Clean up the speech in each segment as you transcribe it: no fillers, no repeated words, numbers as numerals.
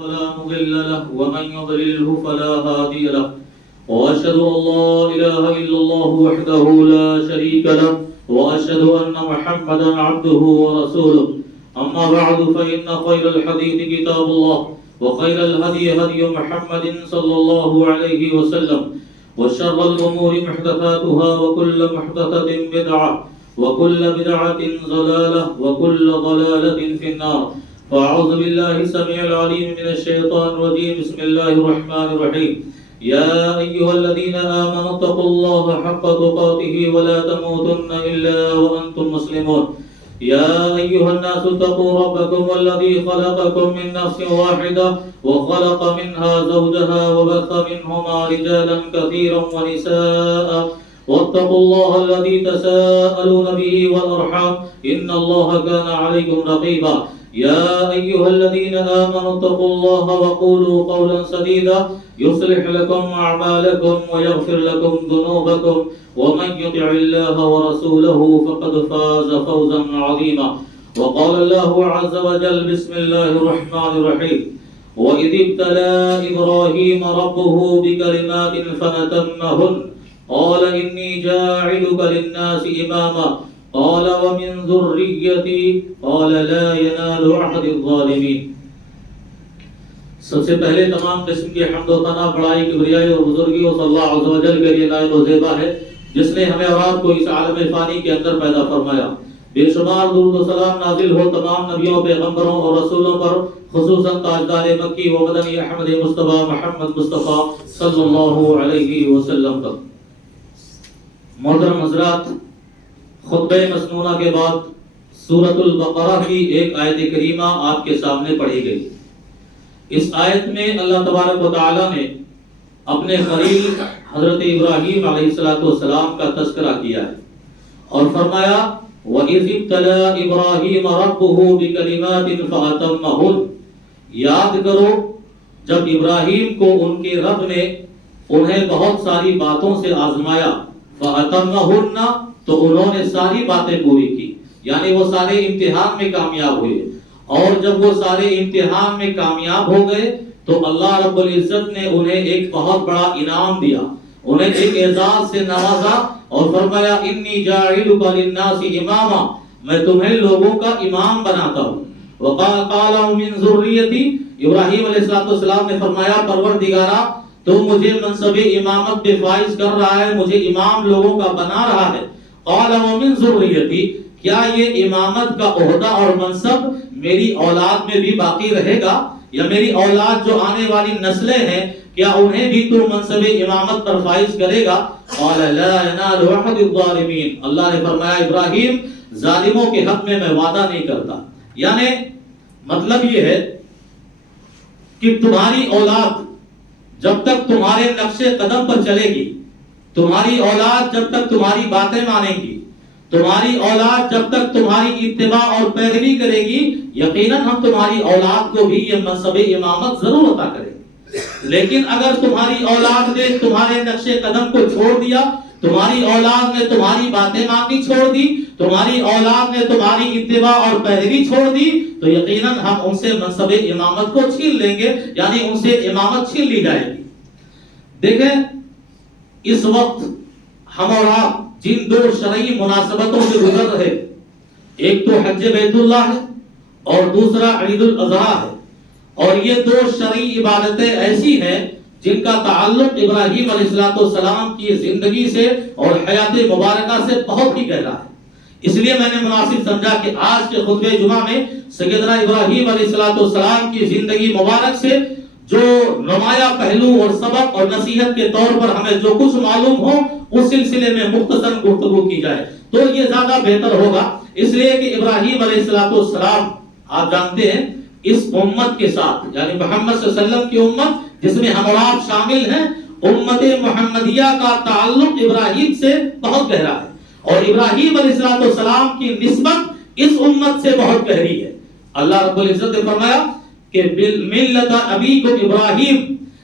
فلا مضل له ومن يضلله فلا هادي له وأشهد أن لا إله إلا الله وحده لا شريك له وأشهد أن محمدا عبده ورسوله أما بعد فإن خير الحديث كتاب الله وخير الهدي هدي محمد صلى الله عليه وسلم وشر الأمور محدثاتها وكل محدثة بدعة وكل بدعة ضلالة وكل ضلالة في النار. فأعوذ بالله السميع العليم من الشيطان الرجيم. بسم الله الرحمن الرحيم. يا أيها الذين آمنوا اتقوا الله حق تقاته ولا تموتن إلا وأنتم مسلمون. يا أيها الناس اتقوا ربكم الذي خلقكم من نفس واحدة وخلق منها زوجها وبث منهما رجالا كثيرا ونساء واتقوا الله الذي تساءلون به والأرحام إن الله كان عليكم رقيبا. يا أيها الذين آمنوا اتقوا الله وقولوا قولا سديدا يصلح لكم أعمالكم ويغفر لكم ذنوبكم ومن يطع الله ورسوله فقد فاز فوزا عظيما. وقال الله عز وجل بسم الله الرحمن الرحيم. وإذ ابتلى إبراهيم ربه بكلمات فأتمهن قال إني جاعلك للناس إماما قال ومن ذريتي قال لا ينال عهد الظالمين. سب سے پہلے تمام قسم کی حمد و ثنا بڑائی کبریائی اور بزرگی اس اللہ عز و جل کے لیے لائق و زیبا ہے جس نے ہمیں اور آپ کو اس عالم فانی کے اندر پیدا فرمایا. بے شمار درود و سلام نازل ہو تمام نبیوں پیغمبروں اور رسولوں پر، خصوصاً تاجدار مکی و مدنی احمد مصطفیٰ محمد مصطفیٰ صلی اللہ علیہ وسلم پر. محترم حضرات، خطبہ مسنونہ کے بعد سورۃ البقرہ کی ایک آیت کریمہ آپ کے سامنے پڑھی گئی. اس آیت میں اللہ تبارک و تعالی نے اپنے خلیل حضرت ابراہیم علیہ السلام کا تذکرہ کیا ہے اور فرمایا وَإِذِ ابْتَلَى إِبْرَاهِيمَ رَبُّهُ بِكَلِمَاتٍ فَأَتَمَّهُنَّ. یاد کرو جب ابراہیم کو ان کے رب نے انہیں بہت ساری باتوں سے آزمایا، فَأَتَمَّهُنَّ تو انہوں نے ساری باتیں پوری کی، یعنی وہ سارے امتحان میں کامیاب ہوئے. اور جب وہ سارے امتحان میں کامیاب ہو گئے تو اللہ رب العزت نے انہیں ایک بہت بڑا انعام دیا، انہیں ایک اعزاز سے نوازا اور فرمایا انی جاعلک للناس اماما، میں تمہیں لوگوں کا امام بناتا ہوں. وقال من ذریتی، ابراہیم علیہ السلام نے فرمایا پروردگارا تو مجھے منصب امامت پہ فائز کر رہا ہے، مجھے امام لوگوں کا بنا رہا ہے. قال ومن ذریتی، کیا یہ امامت کا عہدہ اور منصب میری اولاد میں بھی باقی رہے گا، یا میری اولاد جو آنے والی نسلیں ہیں کیا انہیں بھی تو منصب امامت پر فائز کرے گا؟ قال لا ينال عهد الظالمين، اللہ نے فرمایا ابراہیم ظالموں کے حق میں وعدہ نہیں کرتا. یعنی مطلب یہ ہے کہ تمہاری اولاد جب تک تمہارے نقش قدم پر چلے گی، تمہاری اولاد جب تک تمہاری باتیں مانے گی، تمہاری اولاد جب تک تمہاری اتباع اور پیروی کرے گی، یقیناً ہم تمہاری اولاد کو بھی یہ منصب امامت ضرور عطا کریں گے. لیکن اگر تمہاری اولاد نے تمہارے نقش قدم کو چھوڑ دیا، تمہاری اولاد نے تمہاری باتیں ماننی چھوڑ دی، تمہاری اولاد نے تمہاری اتباع اور پیروی چھوڑ دی، تو یقیناً ہم ان سے منصب امامت کو چھین لیں گے، یعنی ان سے امامت چھین لی جائے گی. دیکھیں اس وقت ہم اور آپ جن دو شرعی مناسبتوں سے گزر رہے، ایک تو حج بیت اللہ ہے اور دوسرا عید الاضحیٰ ہے، اور یہ دو شرعی عبادتیں ایسی ہیں جن کا تعلق ابراہیم علیہ السلام کی زندگی سے اور حیات مبارکہ سے بہت ہی گہرا ہے. اس لیے میں نے مناسب سمجھا کہ آج کے خطبہ جمعہ میں سیدنا ابراہیم علیہ السلام کی زندگی مبارک سے جو نمایاں پہلو اور سبق اور نصیحت کے طور پر ہمیں جو کچھ معلوم ہو اس سلسلے میں مختصر گفتگو کی جائے تو یہ زیادہ بہتر ہوگا. اس لیے کہ ابراہیم علیہ السلام آپ جانتے ہیں اس امت کے ساتھ، یعنی محمد صلی اللہ علیہ وسلم کی امت جس میں ہم اور آپ شامل ہیں، امت محمدیہ کا تعلق ابراہیم سے بہت گہرا ہے، اور ابراہیم علیہ السلام کی نسبت اس امت سے بہت گہری ہے. اللہ رب العزت نے فرمایا کہ ملت ابیکم ابراہیم،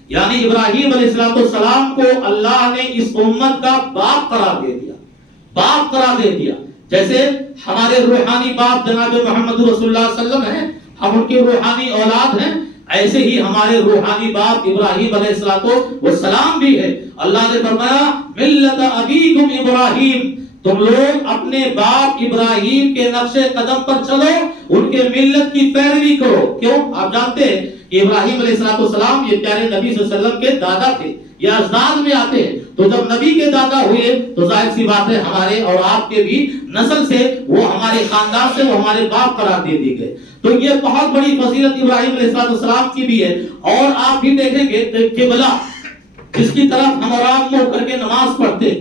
یعنی ابراہیم علیہ السلام کو اللہ نے اس امت کا باپ قرار دے دیا، باپ قرار دے دیا. جیسے ہمارے روحانی باپ جناب محمد رسول اللہ صلی اللہ علیہ وسلم ہیں، ہم ان کی روحانی اولاد ہیں، ایسے ہی ہمارے روحانی باپ ابراہیم علیہ السلام بھی ہے. اللہ نے فرمایا ملت ابیکم ابراہیم، تم لوگ اپنے باپ ابراہیم کے نقش قدم پر چلو، ان کے ملت کی پیروی کرو. کیوں؟ آپ جانتے ہیں کہ ابراہیم علیہ السلام یہ پیارے نبی صلی اللہ علیہ وسلم کے دادا تھے، یہ اجداد میں آتے ہیں. تو جب نبی کے دادا ہوئے تو ظاہر سی بات ہے ہمارے اور آپ کے بھی نسل سے، وہ ہمارے خاندان سے، وہ ہمارے باپ قرار دے دی گئے. تو یہ بہت بڑی فضیلت ابراہیم علیہ السلام کی بھی ہے. اور آپ بھی دیکھیں گے قبلہ جس کی طرف ہم اور آپ منہ کر کے نماز پڑھتے،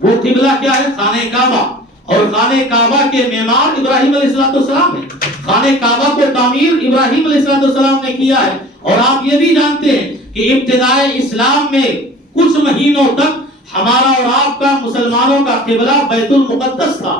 وہ قبلہ کیا ہے؟ خانہ کعبہ. اور خانہ کعبہ کے معمار ابراہیم علیہ السلام ہے. خانہ کعبہ کو تعمیر ابراہیم علیہ السلام نے کیا ہے. اور آپ یہ بھی جانتے ہیں کہ ابتدائے اسلام میں کچھ مہینوں تک ہمارا اور آپ کا مسلمانوں کا قبلہ بیت المقدس تھا.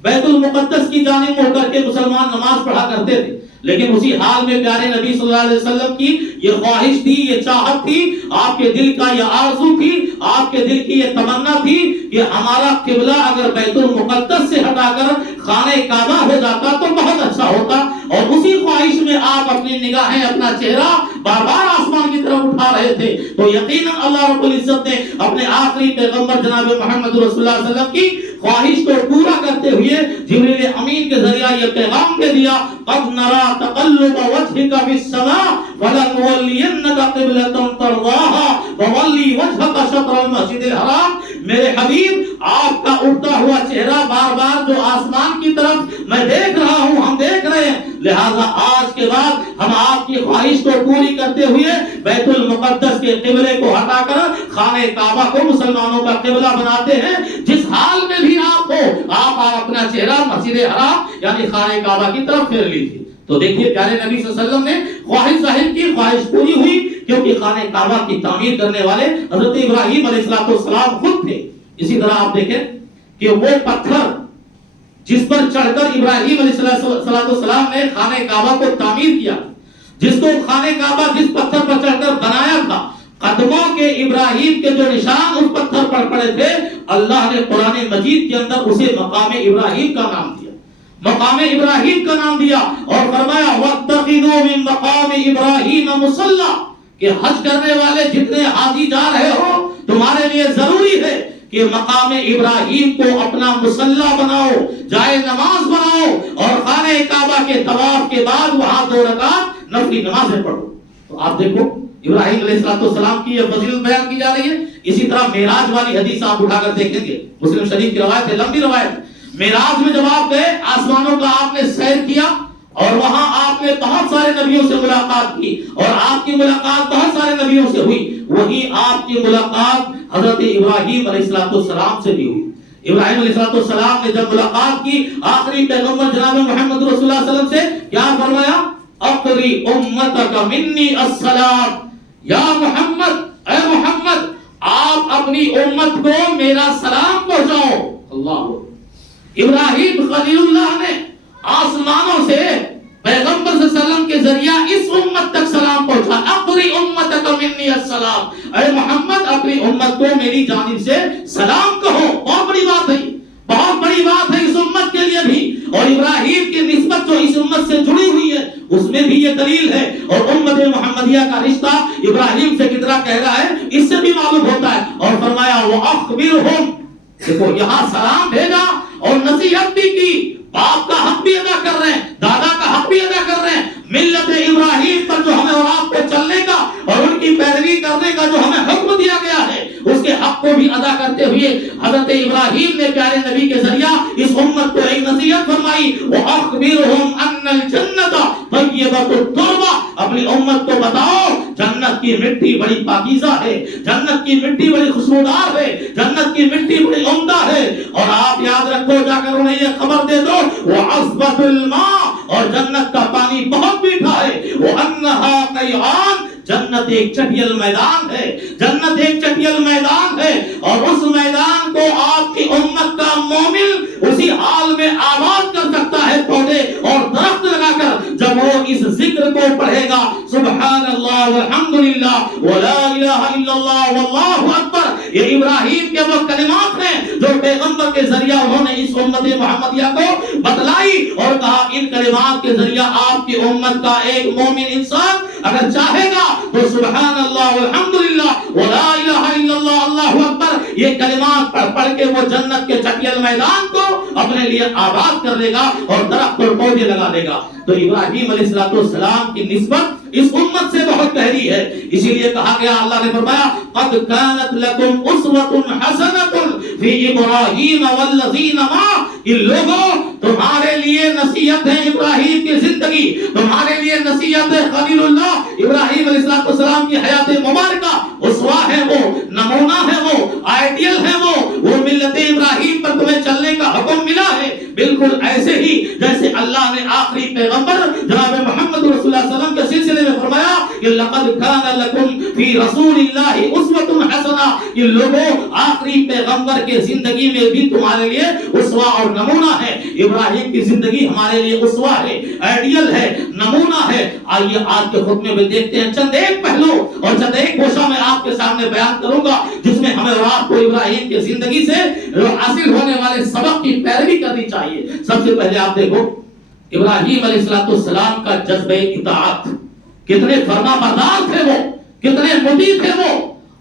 بیت المقدس کی جانب مڑ کر کے مسلمان نماز پڑھا کرتے تھے. لیکن اسی حال میں پیارے نبی صلی اللہ علیہ وسلم کی یہ خواہش تھی، یہ چاہت تھی، آپ کے دل کا یہ آرزو تھی، آپ کے دل کی یہ تمنا تھی کہ ہمارا قبلہ اگر بیت المقدس سے ہٹا کر خانہ کعبہ ہو جاتا تو بہت اچھا ہوتا. اور اسی خواہش میں آپ اپنی نگاہیں، اپنا چہرہ بار بار آسمان کی طرف اٹھا رہے تھے. تو یقیناً اللہ رب العزت نے اپنے آخری پیغمبر جناب محمد رسول اللہ صلی اللہ علیہ وسلم کی خواہش کو پورا کرتے ہوئے جبریل امین کے ذریعہ یہ پیغام دے دیا، قد نرا تقلب وجهك في السماء فلنولينك قبلة ترضاها فولي وجهك شطر المسجد الحرام. میرے حبیب آپ کا اٹھتا ہوا چہرہ بار بار جو آسمان کی طرف میں دیکھ رہا ہوں، ہم دیکھ رہے ہیں، لہذا آج کے بعد ہم آپ کی خواہش کو پوری کرتے ہوئے بیت المقدس کے قبلے کو ہٹا کر خانہ کعبہ کو مسلمانوں کا قبلہ بناتے ہیں. جس حال میں بھی آپ ہو، آپ اپنا چہرہ مسجد حرام یعنی خانہ کعبہ کی طرف پھیر لیجیے. تو دیکھیے پیارے نبی صلی اللہ علیہ وسلم نے خواہش ظاہر کی، خواہش پوری ہوئی، کیونکہ خانہ کعبہ کی تعمیر کرنے والے حضرت ابراہیم علیہ السلام خود تھے. اسی طرح آپ دیکھیں کہ وہ پتھر جس پر چڑھ کر ابراہیم علیہ السلام نے خانہ کعبہ کو تعمیر کیا، جس کو خانہ کعبہ جس پتھر پر چڑھ کر بنایا تھا، قدموں کے ابراہیم کے جو نشان اس پتھر پر پڑے تھے، اللہ نے قرآن مجید کے اندر اسے مقام ابراہیم کا نام دیا، مقام ابراہیم کا نام دیا. اور فرمایا وَاتَّخِذُوا مِن مَقَامِ إِبْرَاهِيمَ مُصَلًّى کہ حج کرنے والے جتنے حاجی جا رہے ہو، تمہارے لیے ضروری ہے کہ مقام ابراہیم کو اپنا مصلی بناؤ، جائے نماز بناؤ، اور خانہ کعبہ کے طواف کے بعد وہاں 2 رکعت نفلی نمازیں پڑھو. تو آپ دیکھو ابراہیم علیہ السلام کی یہ فضیلت بیان کی جا رہی ہے. اسی طرح معراج والی حدیث آپ اٹھا کر دیکھیں گے، مسلم شریف کی روایت ہے، لمبی روایت ہے. معراج میں جب آپ گئے، آسمانوں کا آپ نے سیر کیا، اور وہاں آپ نے بہت سارے نبیوں سے ملاقات کی، اور آپ کی ملاقات بہت سارے نبیوں سے ہوئی. وہی آپ کی ملاقات حضرت ابراہیم علیہ السلام سے بھی ہوئی. ابراہیم علیہ السلام نے جب ملاقات کی آخری پیغمبر جناب محمد رسول اللہ صلی اللہ علیہ وسلم سے، کیا فرمایا؟ اقری امتک منی السلام. یا محمد، اے محمد، آپ اپنی امت کو میرا سلام پہنچاؤ. اللہ. ابراہیم خلیل اللہ نے آسمانوں سے پیغمبر صلی اللہ علیہ وسلم کے ذریعہ اس امت تک سلام پہنچا. اقری امتک منی السلام. اے محمد، اپنی امت کو میری جانب سے سلام کہو. بہت بڑی بات ہے، بہت بڑی بات ہے اس امت کے لیے بھی. اور ابراہیم کی نسبت جو اس امت سے جڑی ہوئی ہے اس میں بھی یہ دلیل ہے. اور امت محمدیہ کا رشتہ ابراہیم سے کتنا گہرا ہے اس سے بھی معلوم ہوتا ہے. اور فرمایا وَأَخْبِرْهُمْ. دیکھو یہاں سلام بھیجا اور نصیحت بھی کی، باپ کا حق بھی ادا کر رہے ہیں، دادا کا حق بھی ادا کر رہے ہیں. ملت ابراہیم پر جو ہمیں اور آپ کو چلنے کا اور ان کی پیروی کرنے کا جو ہمیں حکم دیا گیا ہے، اس کے حق کو بھی ادا کرتے ہوئے حضرت ابراہیم نے پیارے نبی کے ذریعہ اس امت کو ایک نصیحت فرمائی. وَأَخْبِرْهُمْ أَنَّ الْجَنَّةَ طَيِّبَةُ التُّرْبَةِ. اپنی امت کو بتاؤ جنت کی مٹی بڑی پاکیزہ ہے، جنت کی مٹی بڑی خوشبودار ہے، جنت کی مٹی بڑی عمدہ ہے. اور آپ یاد رکھو، جا کر انہیں یہ خبر دے دو وَعَذْبَةُ الْمَاءِ. اور جنت کا پانی بہت میٹھا ہے. وَأَنَّهَا قَيْعَانٌ. جنت ایک چٹیل میدان ہے، جنت ایک چٹیل میدان ہے. اور اس میدان کو آپ کی امت کا مومن اسی حال میں آباد کر سکتا ہے، پودے اور درخت لگا کر. جب جب وہ اس ذکر کو پڑھے گا سبحان اللہ والحمدللہ ولا الہ الا اللہ واللہ اکبر، یہ ابراہیم کے وہ کلمات ہیں جو پیغمبر کے ذریعہ انہوں نے اس امت محمدیہ کو بتلائی اور کہا ان کلمات کے ذریعہ آپ کی امت کا ایک مومن انسان اگر چاہے گا تو سبحان اللہ والحمدللہ ولا الہ الا اللہ اللہ اکبر یہ کلمات پڑھ کے وہ جنت کے چٹیل میدان کو اپنے لیے آباد کر لے گا اور درخت اور پودے لگا دے گا۔ تو ابراہیم علیہ السلام کی نسبت اس امت سے بہت گہری ہے، اسی لیے کہا گیا، اللہ نے فرمایا قد كانت لكم اسوة حسنة في ابراہیم والذین معه، ان لوگوں تمہارے لیے نصیحت ہے ابراہیم کی زندگی، تمہارے لیے نصیحت ہے خلیل اللہ ابراہیم علیہ السلام کی حیات مبارکہ، اسوہ ہے وہ، نمونہ ہے وہ، آئیڈیل ہے وہ ملت ابراہیم پر تمہیں چلنے کا حکم ملا ہے، بالکل ایسے ہی جیسے اللہ نے آخری پیغمبر جناب محمد رسول اللہ صلی اللہ علیہ وسلم کے سلسلے میں فرمایا کہ لقد كان لكم في رسول الله اسوة حسنہ، یہ لوگوں آخری پیغمبر کے زندگی میں بھی تمہارے لیے اسوہ اور نمونہ ہے۔ ابراہیم کی زندگی ہمارے لیے اسوہ ہے، آئیڈیل ہے، نمونہ ہے۔ آئیے آج کے خطبے میں دیکھتے ہیں چند ایک پہلو اور چند ایک گوشہ میں آپ کے سامنے بیان کروں گا جس میں ہمیں اور آپ کو ابراہیم کی زندگی سے حاصل ہونے والے سبق کی پیروی کرنی چاہیے۔ سب سے پہلے آپ دیکھو ابراہیم علیہ السلام کا جذبہ اطاعت، کتنے فرما بردار تھے وہ، کتنے مطیع تھے وہ،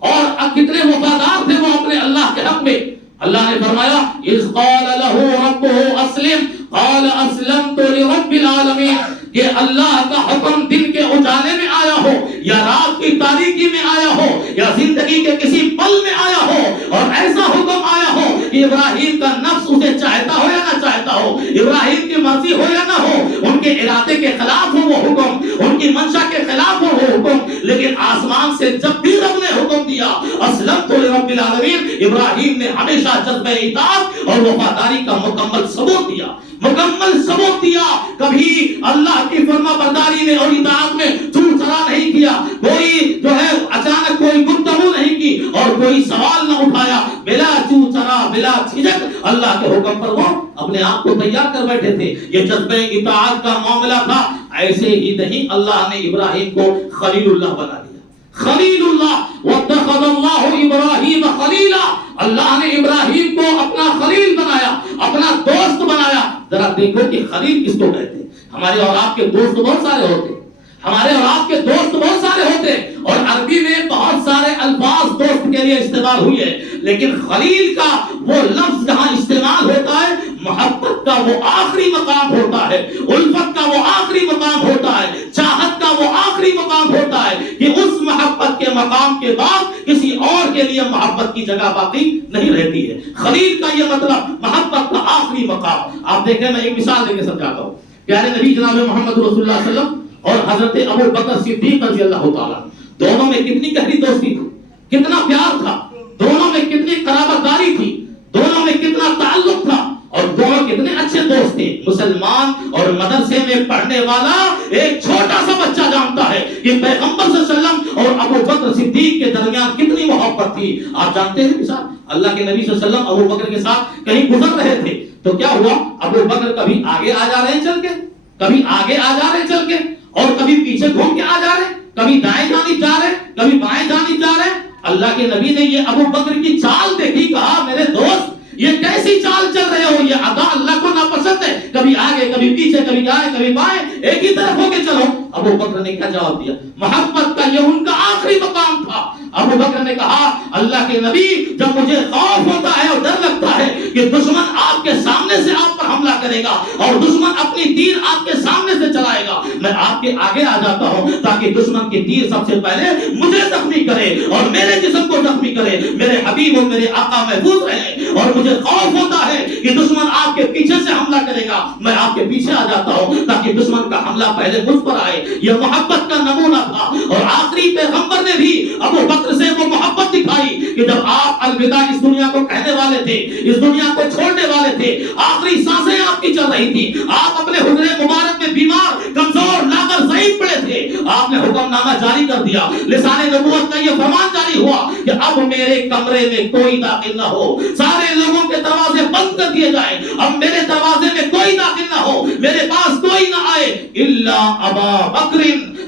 اور کتنے وفادار تھے وہ اپنے اللہ کے حق میں۔ اللہ نے فرمایا اذ قال له ربه اسلم قال اسلمت لرب العالمین، کہ اللہ کا حکم دن کے اجالے میں آیا ہو یا رات کی تاریکی میں آیا ہو یا زندگی کے کسی پل میں آیا ہو اور ایسا حکم آیا ہو کہ ابراہیم کا نفس اسے چاہتا ہو یا نہ چاہتا ہو، ابراہیم کی مرضی ہو یا نہ ہو، ان کے ارادے کے خلاف ہو وہ حکم، ان کی منشا کے خلاف ہو وہ حکم، لیکن آسمان سے جب بھی رب نے حکم دیا اسلمت لرب العالمین، ابراہیم نے ہمیشہ جذبہ اطاعت اور وفاداری کا مکمل ثبوت دیا، مکمل ثبوت دیا، کبھی اللہ کی فرما برداری میں اور اطاعت میں چون چرا نہیں کیا، کوئی جو ہے اچانک کوئی گفتگو نہیں کی اور کوئی سوال نہ اٹھایا، بلا چون چرا بلا جھجک اللہ کے حکم پر وہ اپنے آپ کو تیار کر بیٹھے تھے۔ یہ جذبہ اطاعت کا معاملہ تھا۔ ایسے ہی نہیں اللہ نے ابراہیم کو خلیل اللہ بنا دیا، خلیل اللہ، واتخذ اللہ ابراہیم خلیلا، اللہ نے ابراہیم کو اپنا خلیل بنایا، اپنا دوست بنایا۔ ذرا دیکھو کہ خلیل کس کو کہتے ہیں؟ ہمارے اور آپ کے دوست بہت سارے ہوتے ہیں، ہمارے اور آپ کے دوست بہت سارے ہوتے ہیں، اور عربی میں بہت سارے الفاظ دوست کے لیے استعمال ہوئی ہے، لیکن خلیل کا وہ لفظ جہاں استعمال ہوتا ہے محبت کا وہ آخری مقام ہوتا ہے، الفت کا وہ آخری مقام ہوتا ہے، چاہت کا وہ آخری مقام ہوتا ہے کہ اس محبت کے مقام کے بعد کسی اور کے لیے محبت کی جگہ باقی نہیں رہتی ہے۔ خلیل کا یہ مطلب محبت کا آخری مقام۔ آپ دیکھیں میں ایک مثال دے کے سمجھاتا ہوں۔ پیارے نبی جناب محمد رسول اللہ صلی اللہ علیہ وسلم اور حضرت ابو بکر صدیق رضی اللہ تعالیٰ، دونوں میں کتنی گہری دوستی تھی، کتنا پیار تھا، دونوں میں کتنی قرابت داری تھی، دونوں میں کتنا تعلق تھا، اور دونوں کتنے اچھے دوست تھے۔ مسلمان اور مدرسے میں پڑھنے والا ایک چھوٹا سا بچہ جانتا ہے کہ پیغمبر صلی اللہ علیہ وسلم اور ابو بکر صدیق کے درمیان کتنی محبت تھی۔ آپ جانتے ہیں مثال، اللہ کے نبی صلی اللہ علیہ وسلم ابو بکر کے ساتھ کہیں گزر رہے تھے تو کیا ہوا، ابو بکر کبھی آگے آ جا رہے ہیں چل کے، کبھی آگے آ جا رہے ہیں چل کے، اور کبھی پیچھے گھوم کے آ جا رہے ہیں، کبھی دائیں جانب جا رہے ہیں، کبھی بائیں جانب جا رہے ہیں۔ اللہ کے نبی نے یہ ابو بکر کی چال دیکھی، کہا میرے دوست یہ کیسی چال چل رہے ہو، یہ ادا اللہ کو ناپسند ہے، کبھی آگے کبھی پیچھے، کبھی دائیں کبھی بائیں، ایک ہی طرف ہو کے چلو۔ ابو بکر نے کیا جواب دیا؟ محبت کا یہ ان کا آخری مقام تھا۔ ابو بکر نے کہا اللہ کے نبی جب مجھے خوف ہوتا ہے اور ڈر لگتا ہے کہ دشمن آپ کے سامنے سے آپ پر حملہ کرے گا اور دشمن اپنی تیر آپ کے سامنے سے چلائے گا، میں آپ کے آگے آ جاتا ہوں تاکہ دشمن کی تیر سب سے پہلے مجھے زخمی کرے اور میرے جسم کو زخمی کرے، میرے حبیب اور میرے آقا محفوظ رہے۔ اور مجھے خوف ہوتا ہے کہ دشمن آپ کے پیچھے سے حملہ کرے گا، میں آپ کے پیچھے آ جاتا ہوں تاکہ دشمن کا حملہ پہلے مجھ پر آئے۔ یہ محبت کا نمونہ تھا، اور آخری پیغمبر نے بھی ابو بکر سے وہ محبت دکھائی کہ جب آپ الوداع اس دنیا کو کہنے والے تھے، اس دنیا کو چھوڑنے والے تھے، آخری سانسیں آپ کی چل رہی تھی، آپ اپنے حجرے مبارک میں بیمار، کمزور، لاغر، ضعیف پڑے تھے، آپ نے حکم نامہ جاری کر دیا، لسان نبوت کا یہ فرمان جاری ہوا کہ اب میرے کمرے میں کوئی داخل نہ ہو، سارے لوگوں کے دروازے بند کر دیے جائیں، اب میرے دروازے میں کوئی داخل نہ ہو، میرے پاس کوئی نہ آئے الا ابا بکر،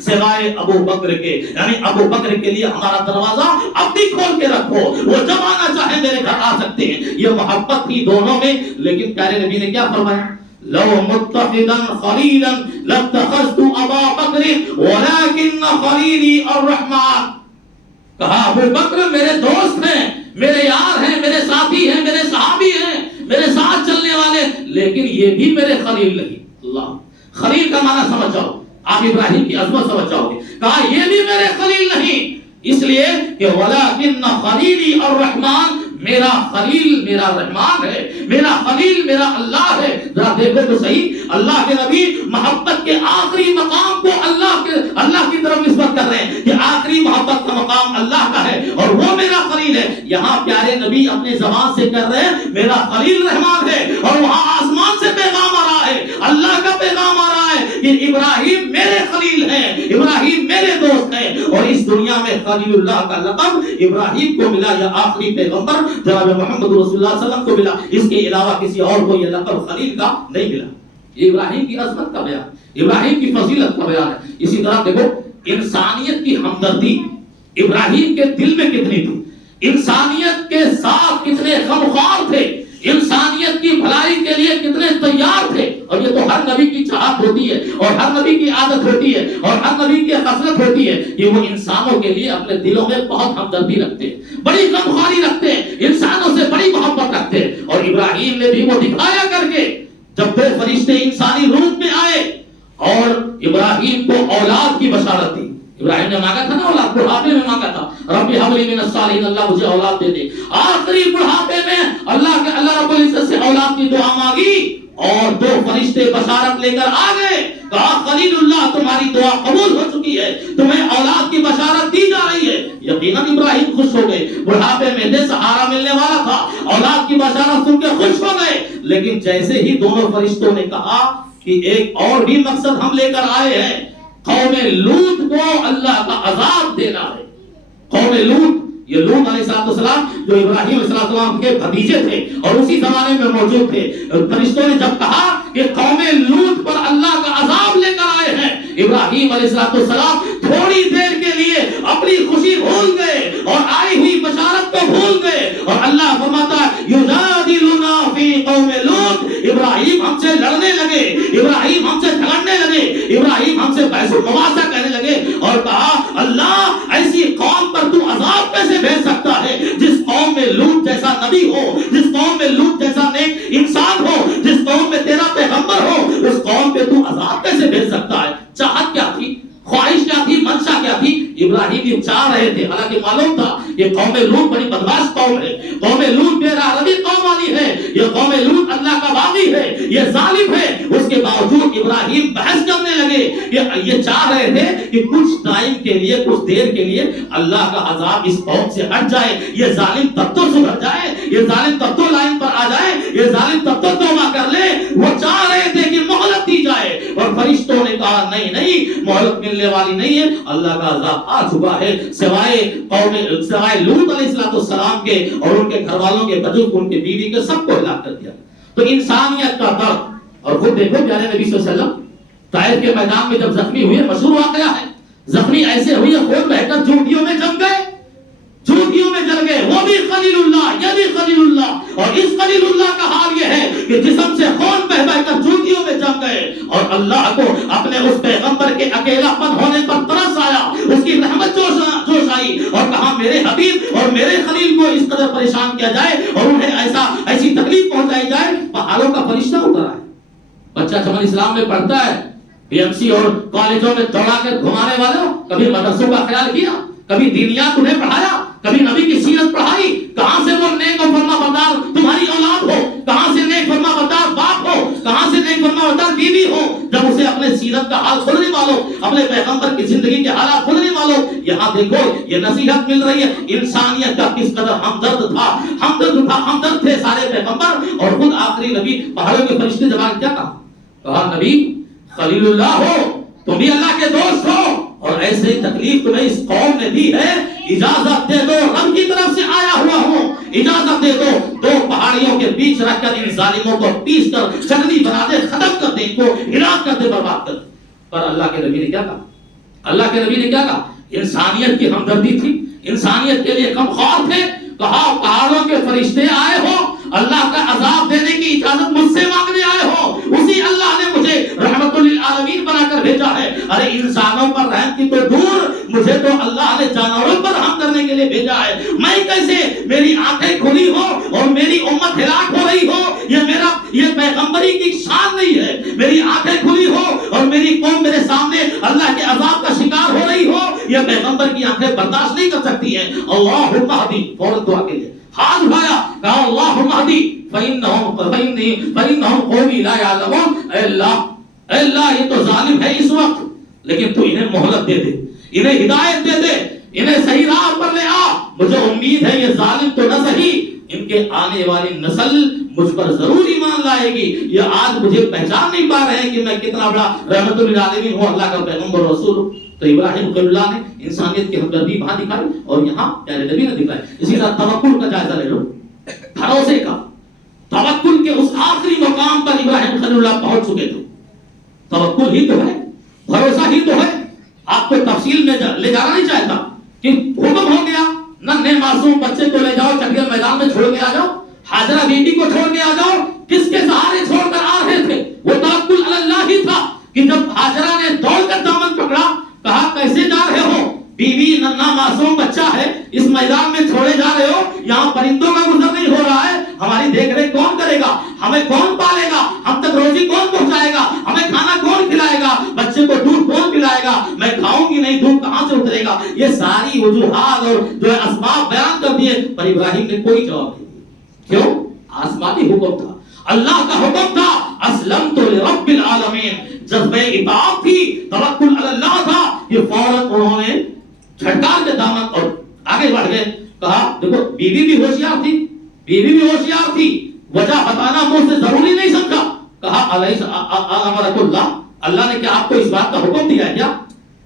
سوائے ابو بکر کے، یعنی ابو بکر کے لیے ہمارا دروازہ اب بھی کھول کے رکھو، وہ جب آنا چاہے میرے گھر آ سکتے ہیں۔ یہ محبت تھی دونوں میں، لیکن پیارے نبی نے کیا فرمایا؟ لو متخذا خلیلا لاتخذت ابا بکر ولكن خلیلی الرحمن، کہا ابو بکر میرے دوست ہیں، میرے یار ہیں، میرے ساتھی ہیں، میرے صحابی ہیں، میرے ساتھ چلنے والے، لیکن یہ بھی میرے خلیل نہیں۔ اللہ، خلیل کا معنی سمجھ جاؤ، آپ ابراہیم کی عظمت سمجھ جاؤ گے۔ کہا یہ بھی میرے خلیل نہیں، اس لیے کہ وَلَكِنَّ خَلِيلِي الرَّحْمَانِ، میرا خلیل میرا رحمان ہے، میرا خلیل میرا اللہ ہے۔ ذرا دیکھو تو صحیح، اللہ کے نبی محبت کے آخری مقام کو اللہ کی طرف نسبت کر رہے ہیں کہ آخری محبت کا مقام اللہ کا ہے اور وہ میرا خلیل ہے۔ یہاں پیارے نبی اپنے زبان سے کر رہے ہیں میرا خلیل رحمان ہے، اور وہاں آسمان سے پیغام آ رہا ہے، اللہ کا پیغام آ رہا ہے کہ ابراہیم میرے خلیل ہیں، ابراہیم میرے دوست ہیں۔ اور اس دنیا میں خلیل اللہ کا لقب ابراہیم کو ملا، یا آخری پیغمبر جناب محمد رسول اللہ صلی اللہ علیہ وسلم کو ملا، اس کے علاوہ کسی اور کو یہ لقب خلیل کا نہیں ملا۔ یہ ابراہیم کی عظمت کا بیان، ابراہیم کی فضیلت کا بیان ہے۔ اسی طرح دیکھو انسانیت کی ہمدردی ابراہیم کے دل میں کتنی تھی، انسانیت کے ساتھ کتنے غمخوار تھے، انسانیت کی بھلائی کے لیے کتنے تیار تھے۔ اور یہ تو ہر نبی کی چاہت ہوتی ہے، اور ہر نبی کی عادت ہوتی ہے، اور ہر نبی کی خصلت ہوتی ہے کہ وہ انسانوں کے لیے اپنے دلوں میں بہت ہمدردی رکھتے ہیں، بڑی غمخواری رکھتے ہیں، انسانوں سے بڑی محبت رکھتے ہیں۔ اور ابراہیم نے بھی وہ دکھایا کر کے، جب دو فرشتے انسانی روپ میں آئے اور ابراہیم کو اولاد کی بشارت دی۔ ابراہیم نے مانگا تھا نا اولاد، بڑھاپے میں مانگا تھا، رب هب لی من الصالحین، اللہ مجھے اولاد دے دے۔ آخری بڑھاپے میں اللہ رب العزت سے اولاد کی دعا مانگی، اور دو فرشتے بشارت لے کر آ گئے، کہا خلیل اللہ تمہاری دعا قبول ہو چکی ہے، تمہیں اولاد کی بشارت دی جا رہی ہے۔ یقیناً ابراہیم خوش ہو گئے، بڑھاپے میں دے سہارا ملنے والا تھا، اولاد کی بشارت سن کے خوش ہو گئے۔ لیکن جیسے ہی دونوں فرشتوں نے کہا کہ ایک اور بھی مقصد ہم لے کر آئے ہیں، قوم لوط کو اللہ کا عذاب دینا ہے۔ قوم لوط، یہ لوط علیہ السلام جو ابراہیم علیہ السلام کے بھتیجے تھے اور اسی زمانے میں موجود تھے، فرشتوں نے جب کہا کہ قوم لوط پر اللہ کا عذاب لے کر آئے ہیں، ابراہیم علیہ السلام تھوڑی دیر کے لیے اپنی خوشی بھول گئے اور آئی ہوئی بشارت کو بھول گئے، اور اللہ فرماتا ہے یجادلنا فی قوم لوط، ابراہیم ہم سے لڑنے لگے، ابراہیم ہم سے جھگڑنے لگے، ابراہیم ہم سے بحث و مباحثہ کرنے لگے، اور کہا اللہ ایسی قوم پر تو عذاب کیسے بھیج سکتا ہے جس قوم میں لوط جیسا نبی ہو، جس قوم میں لوط جیسا نیک انسان ہو، جس قوم میں تیرا پیغمبر ہو، اس قوم پہ تو عذاب کیسے بھیج سکتا ہے؟ چاہت کیا تھی، خواہش کیا تھی، منشا کیا تھی؟ ابراہیم یہ چاہ رہے تھے، حالانکہ معلوم تھا یہ قوم لوط بڑی بدماش قوم ہے، قوم لوط بے راہی قوم والی ہے، یہ قوم لوط اللہ کا باغی ہے، یہ ظالم ہے۔ اس کے باوجود ابراہیم بحث کرنے لگے، یہ چاہ رہے تھے کہ کچھ ٹائم کے لیے، کچھ دیر کے لیے اللہ کا عذاب اس قوم سے ہٹ جائے، یہ ظالم تب تو سدھر جائے، یہ ظالم تب تو لائن پر آ جائے، یہ ظالم تب تو توبہ کر لے۔ وہ چاہ رہے تھے کہ مہلت دی جائے، اور فرشتوں نے کہا نہیں نہیں، مہلت ملنے والی نہیں ہے، اللہ کا عذاب آ چکا ہے، سوائے لوط علیہ السلام کے اور ان کے گھر والوں کے، بجز ان کے بیوی کے، سب کو ہلاک کر دیا۔ تو انسانیت کا درد، اور خود دیکھو پیارے نبی صلی اللہ علیہ وسلم طائف کے میدان میں جب زخمی ہوئے، مشہور واقعہ ہے، زخمی ایسے ہوئے خون بہ کر چوٹیوں میں جم گئے، چوٹیوں میں جل گئے، وہ بھی خلیل اللہ، یہ بھی خلیل اللہ۔ اور اس خلیل اللہ کا حال یہ ہے کہ جسم سے خون بہ بہ کر چوٹیوں میں جم گئے، اور اللہ کو اپنے اس پیغمبر کے اکیلا پن ہونے پر ترس آیا، اس کی رحمت جوش آئی، اور کہا میرے حبیب اور میرے خلیل کو اس قدر پریشان کیا جائے اور انہیں ایسی تکلیف پہنچائی جائے۔ پہاڑوں کا فرشتہ اترا ہے، بچہ چمن اسلام میں پڑھتا ہے، پی ایم سی اور کالجوں میں دوڑا کے گھمانے والوں، کبھی مدرسوں کا خیال کیا، کبھی دینیات انہیں پڑھایا، کبھی نبی کی سیرت پڑھائی؟ کہاں سے وہ نیک و فرما بردار تمہاری اولاد ہو، کہاں سے نیک فرما بردار باپ ہو، کہاں سے نیک فرما بردار بیوی ہو، جب اسے اپنے سیرت کا حال کھولنے والوں، اپنے پیغمبر کی زندگی کے حالات کھولنے والوں۔ یہاں دیکھو یہ نصیحت مل رہی ہے، انسانیت کا کس قدر ہمدرد تھا، ہمدرد تھے سارے پیغمبر، اور خود آخری نبی پہاڑوں کے فرشتے جواب کیا کہا نبی خلیل اللہ ہو، تم بھی اللہ کے دوست ہو، اور ایسے تکلیف تمہیں اس قوم نے دی ہے، اجازت دے دو، رب کی طرف سے آیا ہوا ہوں، اجازت دے دو، دو پہاڑیوں کے بیچ رکھ کر ان ظالموں کو پیس کر چٹنی بنا دے، ختم کر دے، ان کو ہلاک کر دے، برباد کر دے۔ پر اللہ کے نبی نے کیا کہا؟ اللہ کے نبی نے کیا کہا؟ انسانیت کی ہمدردی تھی، انسانیت کے لیے غمخوار تھے، کہا پہاڑوں کے فرشتے آئے ہو، اللہ کا عذاب دینے کی اجازت مجھ سے مانگنے آئے ہو، اسی اللہ نے مجھے رحمت للعالمین بنا کر بھیجا ہے۔ ارے انسانوں پر رحم کی تو دور، مجھے تو اللہ نے جانوروں پر رحم کرنے کے لیے بھیجا ہے۔ میں کیسے میری آنکھیں کھلی ہو اور میری امت ہلاک ہو رہی ہو، یہ پیغمبری کی شان نہیں ہے۔ میری آنکھیں کھلی ہو اور میری قوم میرے سامنے اللہ کے عذاب کا شکار ہو رہی ہو، یہ پیغمبر کی آنکھیں برداشت نہیں کر سکتی ہیں۔ اللہم اہدی، فوراً دعا کے لیے ہاتھ اٹھایا، کہا اللہم اہدی فإنہم قومی لا یعلمون۔ اے اللہ یہ تو ظالم ہے اس وقت، لیکن تو انہیں مہلت دے دے، انہیں ہدایت دے دے، انہیں صحیح راہ پر لے آ۔ مجھے امید ہے یہ ظالم تو نہ صحیح، ان کے آنے والی نسل مجھ پر ضرور ایمان لائے گی۔ یہ آج مجھے پہچان نہیں پا رہے ہیں کہ میں کتنا بڑا رحمت للعالمین ہوں، اللہ کا پیغمبر رسول ہوں۔ تو ابراہیم خلیل اللہ نے انسانیت کی ہمدردی وہاں دکھائی اور یہاں پیارے نبی نے دکھائی۔ اسی طرح توکل کا جائزہ لے لو، بھروسے کا، توکل کے اس آخری مقام پر ابراہیم خلیل اللہ پہنچ چکے تھے۔ توکل ہی تو ہے، بھروسہ ہی تو ہے۔ آپ کو تفصیل میں لے جانا نہیں چاہتا کہ حکم ہو گیا ننھے معصوم بچے کو لے جاؤ چٹیل میدان میں چھوڑ کے آ جاؤ، حاجرہ بیٹی کو چھوڑ کے آ جاؤ۔ کس کے سہارے چھوڑ کر آ رہے تھے؟ وہ توکل علی اللہ ہی تھا کہ جب حاجرہ نے دوڑ کر دامن پکڑا، کہا کیسے جا رہے ہو؟ بیوی ننھا معصوم بچہ ہے، اس میدان میں چھوڑے جا رہے ہو، یہاں پرندوں کا گزر نہیں ہو رہا ہے، ہماری دیکھ ریکھ کون کرے گا؟ ہمیں کون پالے گا؟ ہم تک روزی کون پہنچائے گا؟ ہمیں کھانا کون کھلائے گا؟ بچے کو دودھ کون پلائے گا؟ میں کھاؤں گی نہیں، دودھ کہاں سے اترے گا؟ یہ ساری وجوہات اور جو ہے اسباب بیان کر دیے، پر ابراہیم نے کوئی جواب نہیں دیا۔ کیوں؟ آسمانی حکم تھا، اللہ کا حکم تھا، اسلمت لرب العالمین۔ جذبہ اطاعت تھی، توکل علی اللہ تھا، یہ فوراً انہوں نے جھٹکار کے دامن اور آگے بڑھ گئے۔ کہا دیکھو بیوی بھی ہوشیار تھی، بیوی بھی ہوشیار تھی، وجہ بتانا منہ سے ضروری نہیں سمجھا۔ کہا علیہ امرک اللہ، اللہ نے کیا آپ کو اس بات کا حکم دیا ہے کیا؟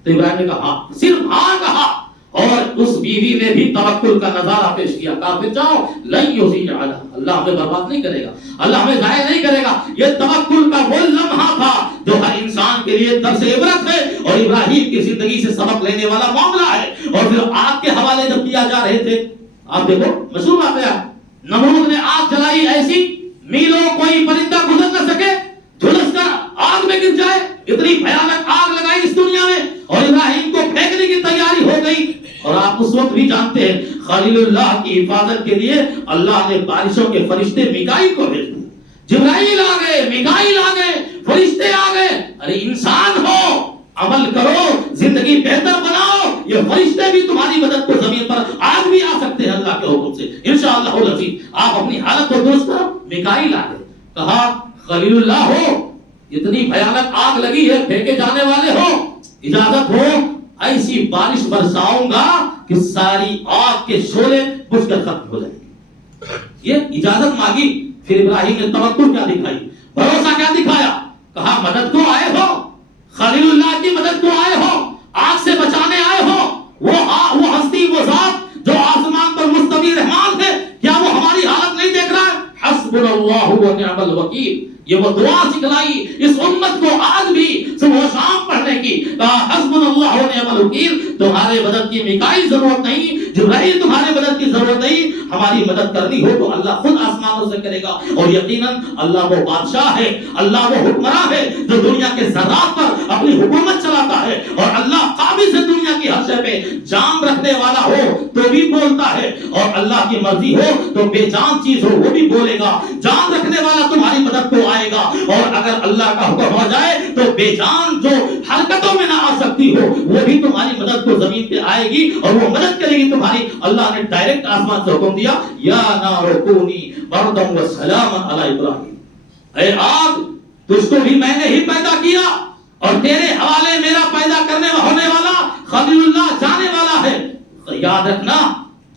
تو ابراہیم نے کہا ہاں، صرف ہاں کہا، اور اس بیوی نے بھی توکل کا نظارہ پیش کیا۔ کہا پھر جاؤ، لن یضیع اللہ ہمیں برباد نہیں کرے گا، اللہ ہمیں ضائع نہیں کرے گا۔ یہ توکل کا وہ لمحہ تھا جو ہر انسان کے لیے درس عبرت ہے اور ابراہیم کی زندگی سے سبق لینے والا معاملہ ہے۔ اور پھر آگ کے حوالے جب کیا جا رہے تھے، آپ دیکھو مشہور واقعہ، نمرود نے آگ جلائی ایسی میلوں کوئی پرندہ گزر نہ سکے، جھلس کر آگ میں گر جائے، اتنی بھیانک آگ لگائی اس دنیا میں، اور ابراہیم کو پھینکنے کی تیاری ہو گئی۔ اور آپ اس وقت بھی جانتے ہیں خلیل اللہ کی حفاظت کے لیے اللہ نے بارشوں کے فرشتے میکائیل کو بھیج دیا۔ جبرائیل آ گئے، میکائیل آ گئے، فرشتے آ گئے۔ ارے انسان ہو، عمل کرو، زندگی بہتر بناؤ، یہ فرشتے بھی تمہاری مدد کو زمین پر آج بھی آ سکتے ہیں اللہ کے حکم سے انشاءاللہ العزیز۔ آپ اپنی حالت کو درست کرو۔ میکائیل آ گئے، کہا خلیل اللہ ہو، اتنی بھیانک آگ لگی ہے، پھینکے جانے والے ہو، اجازت ہو ایسی بارش برساؤں گا کہ ساری آگ کے شعلے بجھ کر ختم ہو جائیں گے۔ یہ اجازت مانگی۔ پھر ابراہیم نے توکل کیا دکھائی، بھروسہ کیا دکھایا؟ کہا مدد کو آئے ہو، خلیل اللہ کی مدد کو آئے ہو، آگ سے بچانے آئے ہو، وہ ہستی، وہ ذات جو آسمان پر مستوی رحمان ہے، کیا وہ ہماری حالت نہیں دیکھ رہا ہے؟ حسبنا اللہ و نعم الوکیل۔ یہ وہ دعا سکھلائی اس امت کو آج بھی صبح و شام پڑھنے کی۔ حسبنا اللہ و نعم الوکیل، تمہارے مدد کی میکائیل ضرورت نہیں، جبرائیل تمہارے مدد کی ضرورت نہیں، ہماری مدد کرنی ہو تو اللہ خود آسمانوں سے کرے گا۔ اور یقیناً اللہ وہ بادشاہ ہے، اللہ وہ حکمراں ہے جو دنیا کے ذرات پر اپنی حکومت چلاتا ہے، اور اللہ قابض ہے دنیا کی ہر شے پہ۔ جان رکھنے والا ہو تو بھی بولتا ہے، اور اللہ کی مرضی ہو تو بے جان چیز ہو وہ بھی بولے گا۔ جان رکھنے والا تمہاری مدد کو آئے گا، اور اگر اللہ کا حکم ہو جائے تو بے جان جو حرکتوں میں نہ آ سکتی ہو وہ بھی تمہاری مدد کو زمین پہ آئے گی، اور وہ مدد کرے گی تمہاری۔ اللہ نے ڈائریکٹ آسمان سے حکم دیا، یا نار کونی بردا و سلاما علی ابراہیم، اے آگ تجھ کو بھی میں نے ہی پیدا کیا، اور تیرے حوالے میرا پیدا کرنے ہونے والا خلیل اللہ جانے والا ہے۔ یاد رکھنا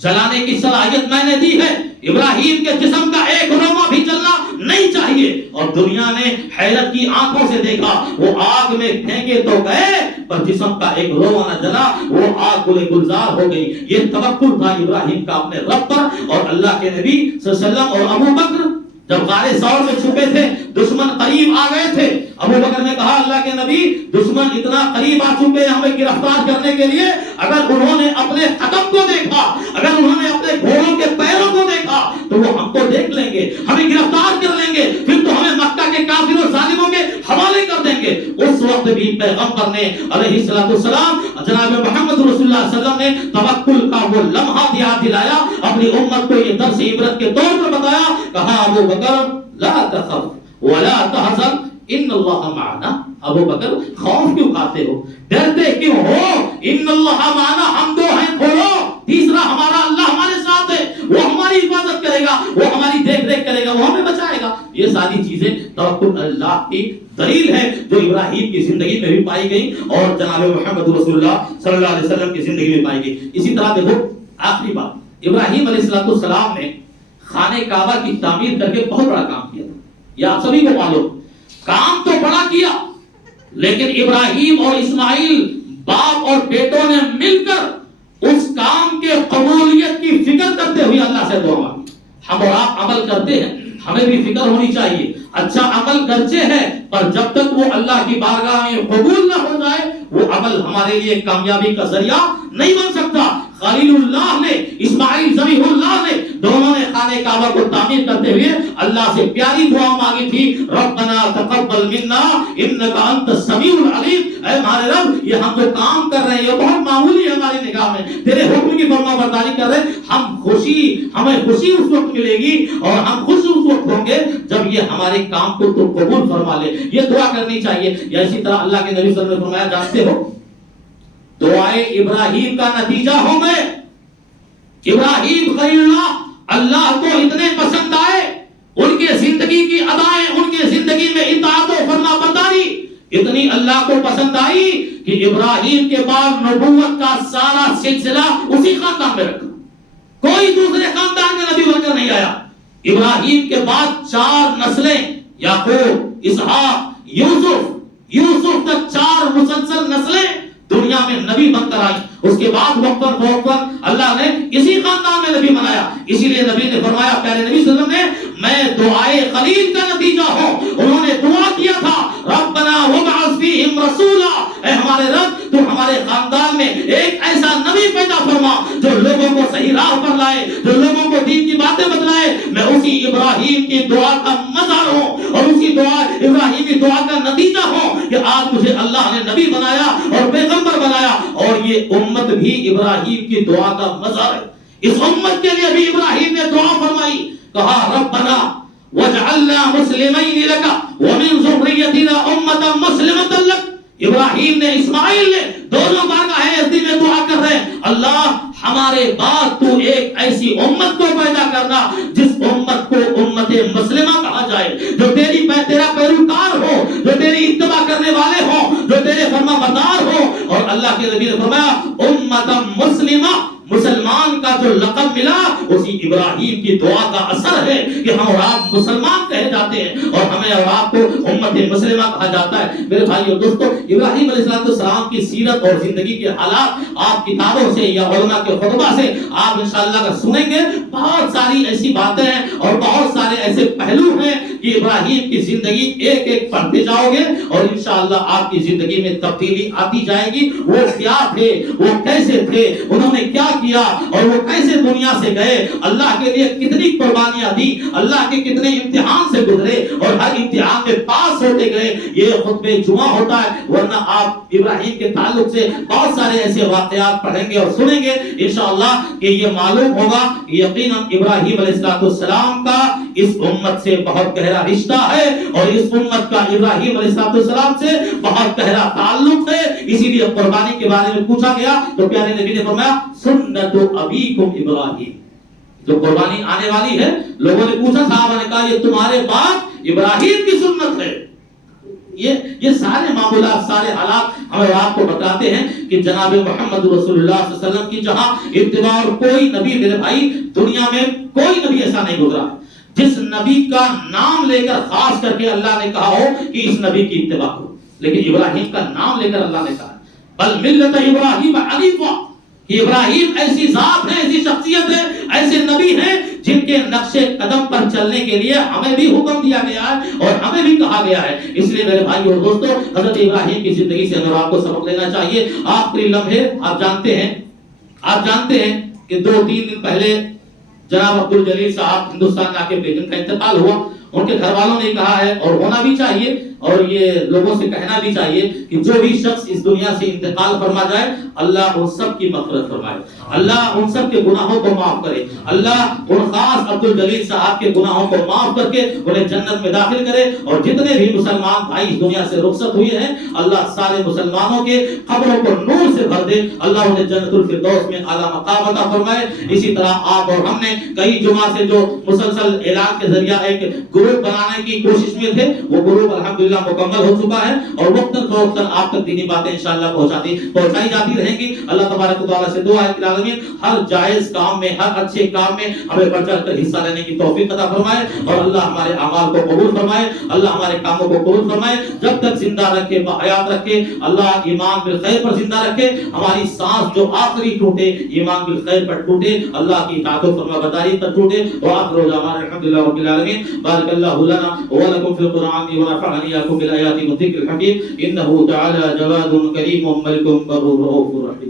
جلانے کی صلاحیت میں نے دی ہے، ابراہیم کے جسم کا ایک روما بھی جلنا نہیں چاہیے۔ اور دنیا نے حیرت کی آنکھوں سے دیکھا، وہ آگ میں پھینکے تو گئے پر جسم کا ایک رونا جلا، وہ آگ گل گلزار ہو گئی۔ یہ توکل تھا ابراہیم کا اپنے رب پر۔ اور اللہ کے نبی صلی اللہ علیہ وسلم اور ابو بکر جب غار ثور میں چھپے تھے، دشمن قریب آ گئے تھے، ابو بکر نے کہا اللہ کے نبی دشمن اتنا قریب آ چکے ہیں ہمیں گرفتار کرنے کے لیے، اگر انہوں نے اپنے قدم کو دیکھا، اگر انہوں نے اپنے گھوڑوں کے پیروں کو دیکھا تو وہ ہم کو دیکھ لیں گے، ہمیں گرفتار کر لیں گے، پھر تو ہمیں مکہ کے کافر اور ظالموں کے حوالے کر دیں گے۔ اس وقت بھی پیغمبر نے علیہ السلام جناب محمد رسول اللہ صلی اللہ علیہ وسلم نے توکل کا وہ لمحہ یاد دلایا، اپنی امت کو یہ درس عبرت کے طور پر بتایا۔ کہا ابو بکر لا تخف ولا تحزن ان اللہ معنا۔ ابو بکر خوف کیوں کھاتے ہو، ڈرتے کیوں ہو؟ ان اللہ معنا، ہم دو ہیں کھولو، تیسرا ہمارا اللہ ہمارے ساتھ ہے، وہ ہماری حفاظت کرے گا، وہ ہماری دیکھ ریکھ کرے گا، وہ ہمیں بچائے گا۔ یہ ساری چیزیں توکل اللہ کی دلیل ہے جو ابراہیم کی زندگی میں بھی پائی گئی اور جناب محمد رسول اللہ صلی اللہ علیہ وسلم کی زندگی میں پائی گئی۔ اسی طرح دیکھو آخری بات، ابراہیم علیہ السلام نے خانہ کعبہ کی تعمیر کر کے بہت بڑا کام کیا تھا، یہ آپ سبھی کو معلوم، کام تو بڑا کیا، لیکن ابراہیم اور اسماعیل باپ اور بیٹوں نے مل کر اس کام کے قبولیت کی فکر کرتے ہوئے اللہ سے دعا مانگی۔ ہم اور آپ عمل کرتے ہیں، ہمیں بھی فکر ہونی چاہیے، اچھا عمل گرچہ ہے پر جب تک وہ اللہ کی بارگاہ میں قبول نہ ہو جائے وہ عمل ہمارے لیے کامیابی کا ذریعہ نہیں بن سکتا۔ خلیل اللہ نے، اسماعیل ذبیح اللہ نے، دونوں نے خانہ کعبہ کو تعمیر کرتے ہوئے اللہ سے پیاری دعا مانگی تھی، ربنا تقبل منا انک انت السمیع العلیم۔ اے ہمارے رب، یہ ہم جو کام کر رہے ہیں یہ بہت معمولی ہے ہماری نگاہ میں، تیرے حکم کی فرما برداری کر رہے ہیں، ہمیں خوشی اس وقت ملے گی اور ہم خوش اس وقت ہوں گے جب یہ ہمارے کام کو تو قبول فرما لے۔ یہ دعا کرنی چاہیے۔ یا اسی طرح اللہ کے نبی صلی اللہ علیہ وسلم نے فرمایا، جانتے ہو دعائے ابراہیم کا نتیجہ ہوں گے، ابراہیم خلیل اللہ کو اتنے پسند آئے، ان کے زندگی کی ادائیں، ان کے زندگی میں اطاعت و فرما برداری اتنی اللہ کو پسند آئی کہ ابراہیم کے بعد نبوت کا سارا سلسلہ اسی خاندان میں رکھا، کوئی دوسرے خاندان کا نبی بن کر نہیں آیا۔ ابراہیم کے بعد 4 نسلیں، یعقوب، اسحاق، یوسف تک 4 مسلسل نسلیں دنیا میں نبی بن کر آئی۔ اس کے بعد وقتاً اللہ نے اسی خاندان میں نبی بنایا۔ اسی لیے نبی نے فرمایا، پیارے نبی صلی اللہ علیہ وسلم نے، میں دعائے خلیل کا نتیجہ ہوں۔ انہوں نے دعا کیا تھا، ربنا وابعث فیہم رسولا، اے ہمارے رب تو ہمارے خاندان میں ایک ایسا نبی پیدا فرما جو لوگوں کو صحیح راہ پر لائے، جو لوگوں کو دین کی باتیں بتلائے۔ میں اسی ابراہیم کی دعا کا مظہر ہوں اور اسی دعا ابراہیمی دعا کا نتیجہ ہوں کہ آج مجھے اللہ نے نبی بنایا اور پیغمبر بنایا، اور یہ امت بھی ابراہیم کی دعا کا مظہر ہے۔ اس امت کے لیے بھی ابراہیم نے دعا فرمائی، کہا ربنا وجعلنا مسلمین لک ومن ذریتنا امۃ مسلمۃ لک۔ ابراہیم نے، اسماعیل نے دونوں بارگاہ ازدی میں دعا کر رہے ہیں، اللہ ہمارے بعد تو ایک ایسی امت کو پیدا کرنا جس امت کو امت مسلمہ کہا جائے، جو تیرا پیروکار ہو، جو تیری اتباع کرنے والے ہوں، جو تیرے فرما بردار ہوں۔ اور اللہ کے نبی نے فرمایا امت مسلمہ، مسلمان کا جو لقب ملا اسی ابراہیم کی دعا کا اثر ہے کہ ہم اور آپ مسلمان کہے جاتے ہیں اور ہمیں اور آپ کو امت مسلمہ کہا جاتا ہے۔ میرے بھائی اور دوستو، ابراہیم علیہ السلام کی سیرت اور زندگی کے حالات آپ کتابوں سے یا علماء کے خطبہ سے آپ انشاءاللہ کا سنیں گے۔ بہت ساری ایسی باتیں ہیں اور بہت سارے ایسے پہلو ہیں کہ ابراہیم کی زندگی ایک ایک پڑھتے جاؤ گے اور انشاءاللہ آپ کی زندگی میں تبدیلی آتی جائے گی۔ وہ کیا تھے، وہ کیسے تھے، انہوں نے کیا کیا اور وہ کیسے دنیا سے گئے، اللہ کے لیے کتنی قربانیاں دی، اللہ کے کتنے امتحان سے گزرے اور ہر امتحان میں پاس ہوتے گئے۔ یہ خطبہ جمعہ ہوتا ہے، ورنہ آپ ابراہیم کے تعلق سے بہت سارے ایسے واقعات پڑھیں گے اور سنیں گے انشاءاللہ کہ یہ معلوم ہوگا کہ یقیناً ابراہیم علیہ السلام کا اس امت سے بہت گہرا رشتہ ہے اور اس امت کا ابراہیم علیہ السلام سے بہت گہرا تعلق ہے۔ اسی لیے قربانی کے بارے میں پوچھا گیا تو پیارے نبی نے فرمایا سنت ابیکم ابراہیم، جو قربانی آنے والی ہے، لوگوں نے پوچھا، صحابہ نے کہا یہ تمہارے باپ ابراہیم کی سنت ہے۔ یہ سارے معاملات، سارے حالات ہمیں آپ کو بتاتے ہیں کہ جناب محمد رسول اللہ صلی اللہ علیہ وسلم کی جہاں اتباع، اور کوئی نبی، میرے بھائی دنیا میں کوئی نبی ایسا نہیں گزرا جس نبی کا نام لے کر خاص کر کے اللہ نے کہا ہو کہ اس نبی کی اتباع کرو، لیکن ابراہیم کا نام لے کر اللہ نے کہا بل ملت ابراہیم حنیفا، کہ ابراہیم ایسی ذات ہے، ایسی شخصیت ہے، ایسے نبی ہیں جن کے نقش قدم پر چلنے کے لیے ہمیں بھی حکم دیا گیا ہے اور ہمیں بھی کہا گیا ہے۔ اس لیے میرے بھائی اور دوستو، حضرت ابراہیم کی زندگی سے ہمیں آپ کو سبق لینا چاہیے۔ آخری لمحے آپ جانتے ہیں کہ 2-3 دن پہلے جناب عبدالجلیل صاحب ہندوستان آ کے ان کا انتقال ہوا۔ ان کے گھر والوں نے کہا ہے، اور ہونا بھی چاہیے اور یہ لوگوں سے کہنا بھی چاہیے، کہ جو بھی شخص اس دنیا سے انتقال فرما جائے، اللہ ان سب کی مغفرت فرمائے، اللہ ان سب کے گناہوں کو معاف کرے، اللہ ان خاص عبدالجلیل صاحب کے گناہوں کو معاف کر کے انہیں جنت میں داخل کرے، اور جتنے بھی مسلمان بھائی اس دنیا سے رخصت ہوئے ہیں، اللہ سارے مسلمانوں کے قبروں کو نور سے بھر دے، اللہ انہیں جنت الفردوس میں اعلیٰ مقام عطا فرمائے۔ اسی طرح آپ اور ہم نے کئی جمعہ سے جو مسلسل اعلان کے ذریعہ ایک گروپ بنانے کی کوشش میں تھے، وہ گروپ الحمدللہ مکمل ہو چکا ہے، اور وقتاً فوقتاً آپ تک دینی باتیں انشاءاللہ پہنچائی جاتی رہیں گی۔ اللہ تبارک و تعالیٰ سے دعا ہے کہ العالمین ہر جائز کام میں، ہر اچھے کام میں ہمیں بڑھ چڑھ کر حصہ لینے کی توفیق عطا فرمائے، اور اللہ ہمارے اعمال کو قبول فرمائے، اللہ ہمارے کاموں کو قبول فرمائے، جب تک زندہ رکھے، حیات رکھے، اللہ ایمان بالخیر پر زندہ رکھے، ہماری سانس جو آخری ٹوٹے ایمان بالخیر پر ٹوٹے، اللہ کی اطاعت و فرما برداری پر ٹوٹے۔ وآخر دعوانا الحمدللہ رب العالمین۔ بارک اللہ لنا ولکم فی القرآن ونفعنی وإياكم بالآیات والذکر الحکیم، انہ تعالی جواد کریم ملک بر رؤوف رحیم۔